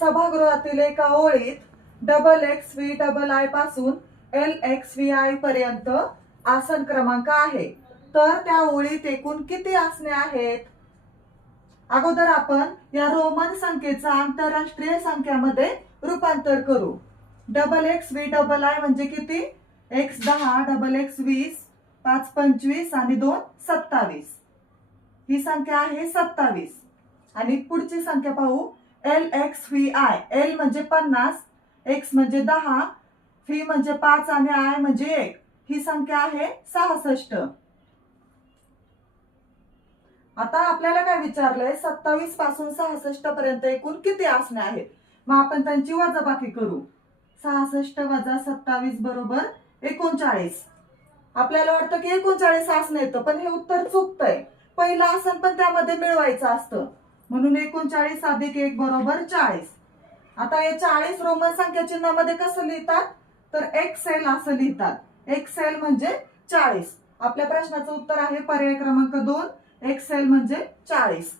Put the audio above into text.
सभागृहातील एका ओळीत double x V double I पासून एल एक्स व्ही आय पर्यंत आसन क्रमांक आहे, तर त्या ओळीत एकूण किती आसने आहेत? अगोदर आपण या रोमन संख्येचं आंतरराष्ट्रीय संख्यामध्ये रूपांतर करू. Double x V double I म्हणजे किती? एक्स 10, डबल एक्स 20, 5 25 आणि 2 27. ही संख्या आहे 27. आणि पुढची संख्या पाहू. L x V I. L म्हणजे 50, एक्स म्हणजे 10, व्ही म्हणजे 5 आणि आय म्हणजे 1. ही संख्या आहे 66. आता आपल्याला काय विचारलंय? 27 पासून 66 पर्यंत एकूण किती आसने आहेत? मग आपण त्यांची वजाबाकी करू. 66 वजा 27 बरोबर 39. आपल्याला वाटतं की 39 आसने येतं, पण हे उत्तर चुकतंय. पहिलं आसन पण त्यामध्ये मिळवायचं असतं, म्हणून 39 अधिक 1 बरोबर 40. आता हे 40 रोमन संख्या चिन्हामध्ये कसं लिहितात? तर एक्सएल असं लिहितात. एक्सएल म्हणजे 40. आपल्या प्रश्नाचं उत्तर आहे पर्याय क्रमांक 2, एक्सएल म्हणजे 40.